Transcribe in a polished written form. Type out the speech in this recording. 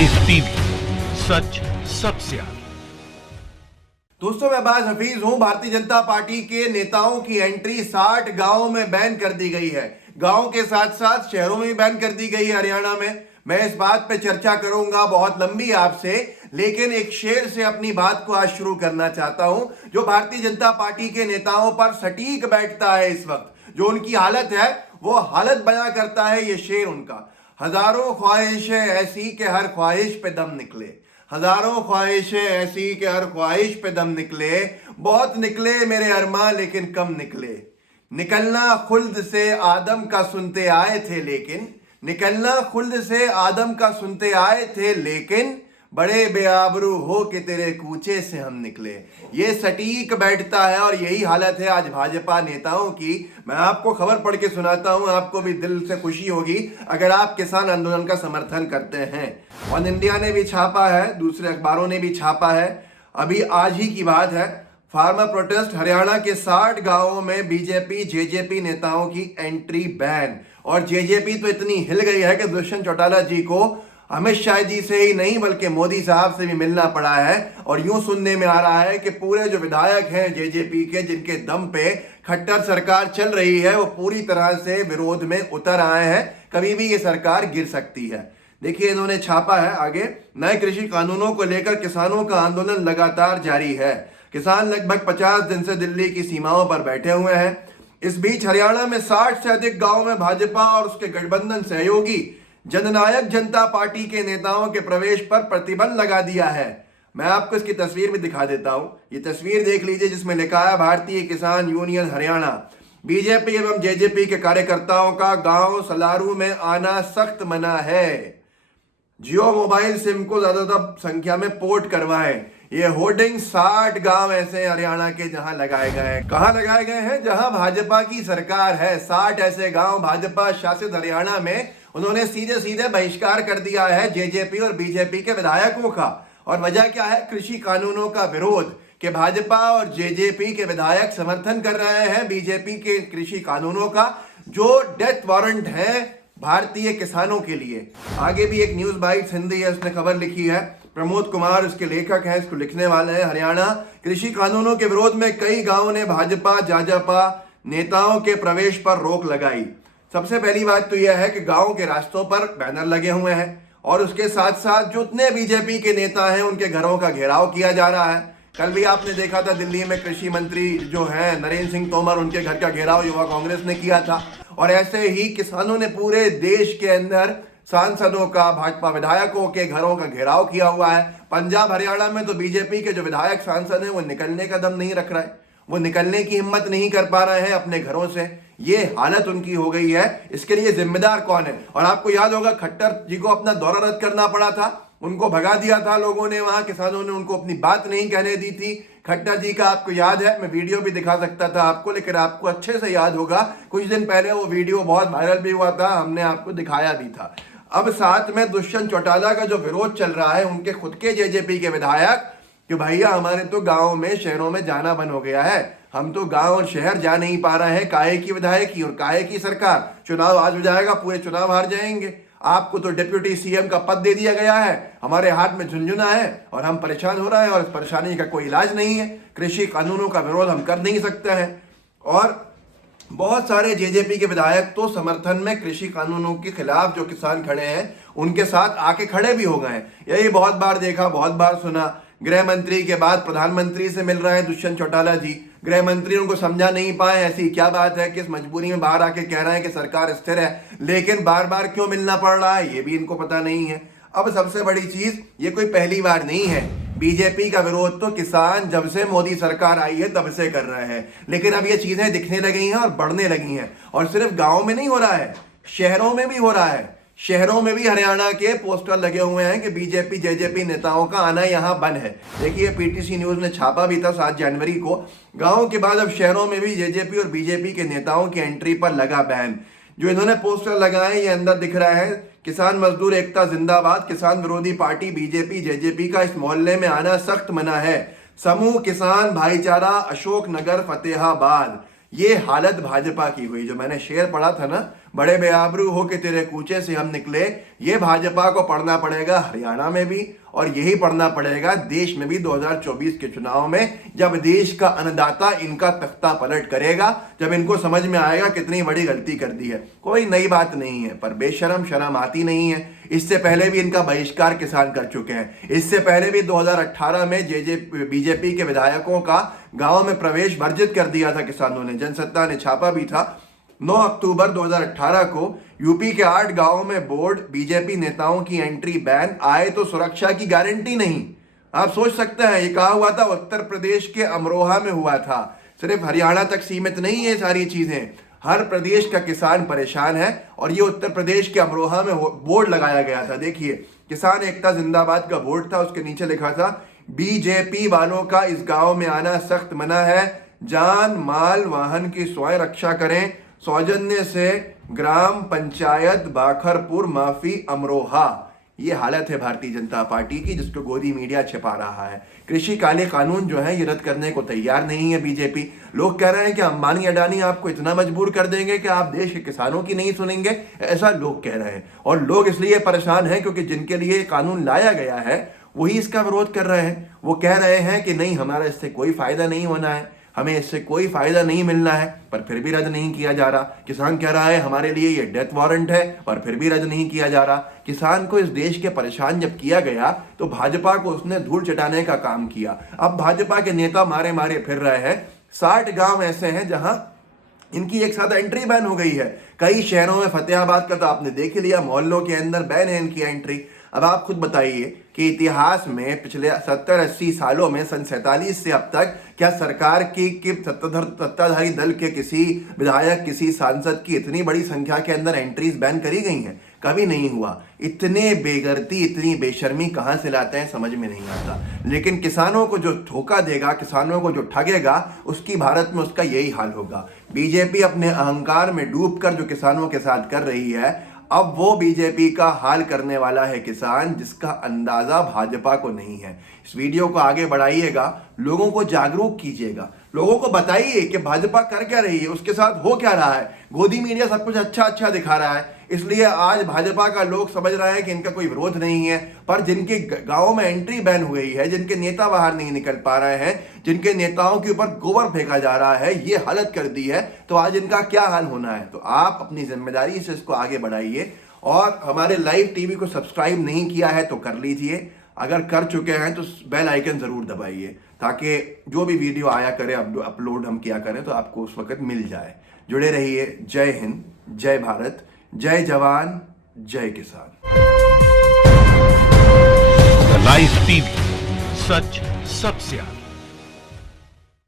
Live TV, सच सबसे आगे। दोस्तों, मैं अब्बास हफीज हूं। भारतीय जनता पार्टी के नेताओं की एंट्री 60 गांवों में बैन कर दी गई है। गांव के साथ साथ शहरों में भी बैन कर दी गई है हरियाणा में। मैं इस बात पे चर्चा करूंगा बहुत लंबी आपसे, लेकिन एक शेर से अपनी बात को आज शुरू करना चाहता हूं जो भारतीय जनता पार्टी के नेताओं पर सटीक बैठता है। इस वक्त जो उनकी हालत है वो हालत बयां करता है ये शेर उनका। हजारों ख्वाहिशें ऐसी कि हर ख्वाहिश पे दम निकले, हजारों ख्वाहिशें ऐसी कि हर ख्वाहिश पे दम निकले, बहुत निकले मेरे अरमां लेकिन कम निकले। निकलना खुल्द से आदम का सुनते आए थे लेकिन, निकलना खुल्द से आदम का सुनते आए थे लेकिन, बड़े बेआबरू हो कि तेरे कूचे से हम निकले। ये सटीक बैठता है और यही हालत है आज भाजपा नेताओं की। मैं आपको खबर पढ़ के सुनाता हूं, आपको भी दिल से खुशी होगी अगर आप किसान आंदोलन का समर्थन करते हैं। वन इंडिया ने भी छापा है, दूसरे अखबारों ने भी छापा है। अभी आज ही की बात है, फार्मर प्रोटेस्ट हरियाणा के 60 गांवों में बीजेपी जेजेपी नेताओं की एंट्री बैन। और जेजेपी तो इतनी हिल गई है कि दुष्यंत चौटाला जी को अमित शाह जी से ही नहीं बल्कि मोदी साहब से भी मिलना पड़ा है। और यूं सुनने में आ रहा है कि पूरे जो विधायक हैं जेजेपी के, जिनके दम पे खट्टर सरकार चल रही है, वो पूरी तरह से विरोध में उतर आए हैं। कभी भी ये सरकार गिर सकती है। देखिए, इन्होंने छापा है आगे, नए कृषि कानूनों को लेकर किसानों का आंदोलन लगातार जारी है। किसान लगभग 50 दिन से दिल्ली की सीमाओं पर बैठे हुए हैं। इस बीच हरियाणा में 60 से अधिक गांवों में भाजपा और उसके गठबंधन सहयोगी जननायक जनता पार्टी के नेताओं के प्रवेश पर प्रतिबंध लगा दिया है। मैं आपको इसकी तस्वीर भी दिखा देता हूं। ये तस्वीर देख लीजिए जिसमें लिखा है भारतीय किसान यूनियन हरियाणा। बीजेपी एवं जेजेपी के कार्यकर्ताओं का गांव सलारू में आना सख्त मना है। जियो मोबाइल सिम को ज्यादा संख्या में पोर्ट करवाएं। ये होर्डिंग 60 गांव ऐसे हरियाणा के जहां लगाए गए हैं। कहां लगाए गए हैं? जहां भाजपा की सरकार है। 60 ऐसे गांव भाजपा शासित हरियाणा में उन्होंने सीधे सीधे बहिष्कार कर दिया है जेजेपी और बीजेपी के विधायकों का। और वजह क्या है? कृषि कानूनों का विरोध कि भाजपा और जेजेपी के विधायक समर्थन कर रहे हैं बीजेपी के कृषि कानूनों का, जो डेथ वारंट है भारतीय किसानों के लिए। आगे भी एक न्यूज बाइट्स हिंदी है, उसने खबर लिखी है। प्रमोद कुमार उसके लेखक हैं, इसको लिखने वाले हैं। हरियाणा कृषि कानूनों के विरोध में कई गांवों ने भाजपा जाजापा नेताओं के प्रवेश पर रोक लगाई। सबसे पहली बात तो यह है कि गांव के रास्तों पर बैनर लगे हुए हैं और उसके साथ साथ जितने बीजेपी के नेता हैं उनके घरों का घेराव किया जा रहा है। कल भी आपने देखा था दिल्ली में कृषि मंत्री जो हैं नरेंद्र सिंह तोमर, उनके घर का घेराव युवा कांग्रेस ने किया था। और ऐसे ही किसानों ने पूरे देश के अंदर सांसदों का, भाजपा विधायकों के घरों का घेराव किया हुआ है। पंजाब हरियाणा में तो बीजेपी के जो विधायक सांसद हैं वो निकलने का दम नहीं रख रहे, वो निकलने की हिम्मत नहीं कर पा रहे हैं अपने घरों से। ये हालत उनकी हो गई है। इसके लिए जिम्मेदार कौन है? और आपको याद होगा खट्टर जी को अपना दौरा रद्द करना पड़ा था, उनको भगा दिया था लोगों ने, वहां किसानों ने उनको अपनी बात नहीं कहने दी थी। खट्टर जी का आपको याद है, मैं वीडियो भी दिखा सकता था आपको, लेकिन आपको अच्छे से याद होगा कुछ दिन पहले वो वीडियो बहुत वायरल भी हुआ था, हमने आपको दिखाया भी था। अब साथ में दुष्यंत चौटाला का जो विरोध चल रहा है, उनके खुद के जेजेपी के विधायक कि भैया हमारे तो गाँव में शहरों में जाना बंद हो गया है, हम तो गांव और शहर जा नहीं पा रहे हैं। काहे की विधायकी और काहे की सरकार? चुनाव आज हो जाएगा, पूरे चुनाव हार जाएंगे। आपको तो डिप्यूटी सीएम का पद दे दिया गया है, हमारे हाथ में झुंझुना है और हम परेशान हो रहे हैं और इस परेशानी का कोई इलाज नहीं है। कृषि कानूनों का विरोध हम कर नहीं सकते हैं। और बहुत सारे जेजेपी के विधायक तो समर्थन में कृषि कानूनों के खिलाफ जो किसान खड़े हैं उनके साथ आके खड़े भी हो गए हैं। यही बहुत बार देखा, बहुत बार सुना। गृह मंत्री के बाद प्रधानमंत्री से मिल रहे हैं दुष्यंत चौटाला जी। गृह मंत्री उनको समझा नहीं पाए, ऐसी क्या बात है, किस मजबूरी में बाहर आके कह रहे हैं कि सरकार स्थिर है, लेकिन बार बार क्यों मिलना पड़ रहा है ये भी इनको पता नहीं है। अब सबसे बड़ी चीज, ये कोई पहली बार नहीं है। बीजेपी का विरोध तो किसान जब से मोदी सरकार आई है तब से कर रहे हैं, लेकिन अब ये चीजें दिखने लगी हैं और बढ़ने लगी हैं। और सिर्फ गांव में नहीं हो रहा है, शहरों में भी हो रहा है। शहरों में भी हरियाणा के पोस्टर लगे हुए हैं कि बीजेपी जेजेपी नेताओं का आना यहां बंद है। देखिए, पीटीसी न्यूज ने छापा भी था 7 जनवरी को। गांव के बाद अब शहरों में भी जेजेपी और बीजेपी के नेताओं की एंट्री पर लगा बैन। जो इन्होंने पोस्टर लगाए ये अंदर दिख रहा है, किसान मजदूर एकता जिंदाबाद, किसान विरोधी पार्टी बीजेपी जेजेपी का इस मोहल्ले में आना सख्त मना है। समूह किसान भाईचारा अशोक नगर फतेहाबाद। ये हालत भाजपा की हुई। जो मैंने शेर पढ़ा था ना, बड़े बेआबरू हो के तेरे कूचे से हम निकले, ये भाजपा को पढ़ना पड़ेगा हरियाणा में भी, और यही पढ़ना पड़ेगा देश में भी 2024 के चुनाव में, जब देश का अन्नदाता इनका तख्ता पलट करेगा, जब इनको समझ में आएगा कितनी बड़ी गलती कर दी है। कोई नई बात नहीं है, पर बेशरम शर्म आती नहीं है। इससे पहले भी इनका बहिष्कार किसान कर चुके हैं। इससे पहले भी 2018 में बीजेपी के विधायकों का गांव में प्रवेश वर्जित कर दिया था किसानों ने, जनसत्ता ने छापा भी था। 9 अक्टूबर 2018 को यूपी के 8 गांवों में बोर्ड बीजेपी नेताओं की एंट्री बैन, आए तो सुरक्षा की गारंटी नहीं। आप सोच सकते हैं, ये कहा हुआ था उत्तर प्रदेश के अमरोहा में हुआ था। सिर्फ हरियाणा तक सीमित नहीं है सारी चीजें, हर प्रदेश का किसान परेशान है, और ये उत्तर प्रदेश के अमरोहा में बोर्ड लगाया गया था। देखिए, किसान एकता जिंदाबाद का बोर्ड था, उसके नीचे लिखा था बीजेपी वालों का इस गांव में आना सख्त मना है, जान माल वाहन की स्वयं रक्षा करें, सौजन्य से ग्राम पंचायत बाखरपुर माफी अमरोहा। ये हालत है भारतीय जनता पार्टी की, जिसको गोदी मीडिया छिपा रहा है। कृषि काले कानून जो है ये रद्द करने को तैयार नहीं है बीजेपी। लोग कह रहे हैं कि अंबानी अडानी आपको इतना मजबूर कर देंगे कि आप देश के किसानों की नहीं सुनेंगे, ऐसा लोग कह रहे हैं। और लोग इसलिए परेशान हैं क्योंकि जिनके लिए कानून लाया गया है वही इसका विरोध कर रहे हैं। वो कह रहे हैं कि नहीं, हमारा इससे कोई फायदा नहीं होना है, हमें इससे कोई फायदा नहीं मिलना है, पर फिर भी रद्द नहीं किया जा रहा। किसान कह रहा है हमारे लिए ये डेथ वारंट है, और फिर भी रद्द नहीं किया जा रहा। किसान को इस देश के परेशान जब किया गया तो भाजपा को उसने धूल चटाने का काम किया। अब भाजपा के नेता मारे मारे फिर रहे हैं। 60 गांव ऐसे हैं जहां इनकी एक साथ एंट्री बैन हो गई है। कई शहरों में, फतेहाबाद का तो आपने देख लिया, मोहल्लों के अंदर बैन है इनकी एंट्री। अब आप खुद बताइए कि इतिहास में पिछले 70-80 सालों में, सन 47 से अब तक, क्या सरकार की सत्ताधारी दल के किसी विधायक, किसी सांसद की इतनी बड़ी संख्या के अंदर एंट्रीज बैन करी गई हैं? कभी नहीं हुआ। इतने बेगर्ती, इतनी बेशर्मी कहां से लाते हैं समझ में नहीं आता। लेकिन किसानों को जो धोखा देगा, किसानों को जो ठगेगा, उसकी भारत में उसका यही हाल होगा। बीजेपी अपने अहंकार में डूबकर जो किसानों के साथ कर रही है, अब वो बीजेपी का हाल करने वाला है किसान, जिसका अंदाजा भाजपा को नहीं है। इस वीडियो को आगे बढ़ाइएगा, लोगों को जागरूक कीजिएगा, लोगों को बताइए कि भाजपा कर क्या रही है, उसके साथ हो क्या रहा है। गोदी मीडिया सब कुछ अच्छा अच्छा दिखा रहा है, इसलिए आज भाजपा का लोग समझ रहे हैं कि इनका कोई विरोध नहीं है। पर जिनके गांव में एंट्री बैन हो गई है, जिनके नेता बाहर नहीं निकल पा रहे हैं, जिनके नेताओं के ऊपर गोबर फेंका जा रहा है, ये हालत कर दी है, तो आज इनका क्या हाल होना है। तो आप अपनी जिम्मेदारी से इसको आगे बढ़ाइए, और हमारे लाइव टीवी को सब्सक्राइब नहीं किया है तो कर लीजिए। अगर कर चुके हैं तो बेल आइकन जरूर दबाइए, ताकि जो भी वीडियो आया करे, अपलोड हम किया करें, तो आपको उस वक्त मिल जाए। जुड़े रहिए। जय हिंद, जय भारत, जय जवान, जय किसान। लाइव टीवी, सच सबसे आगे।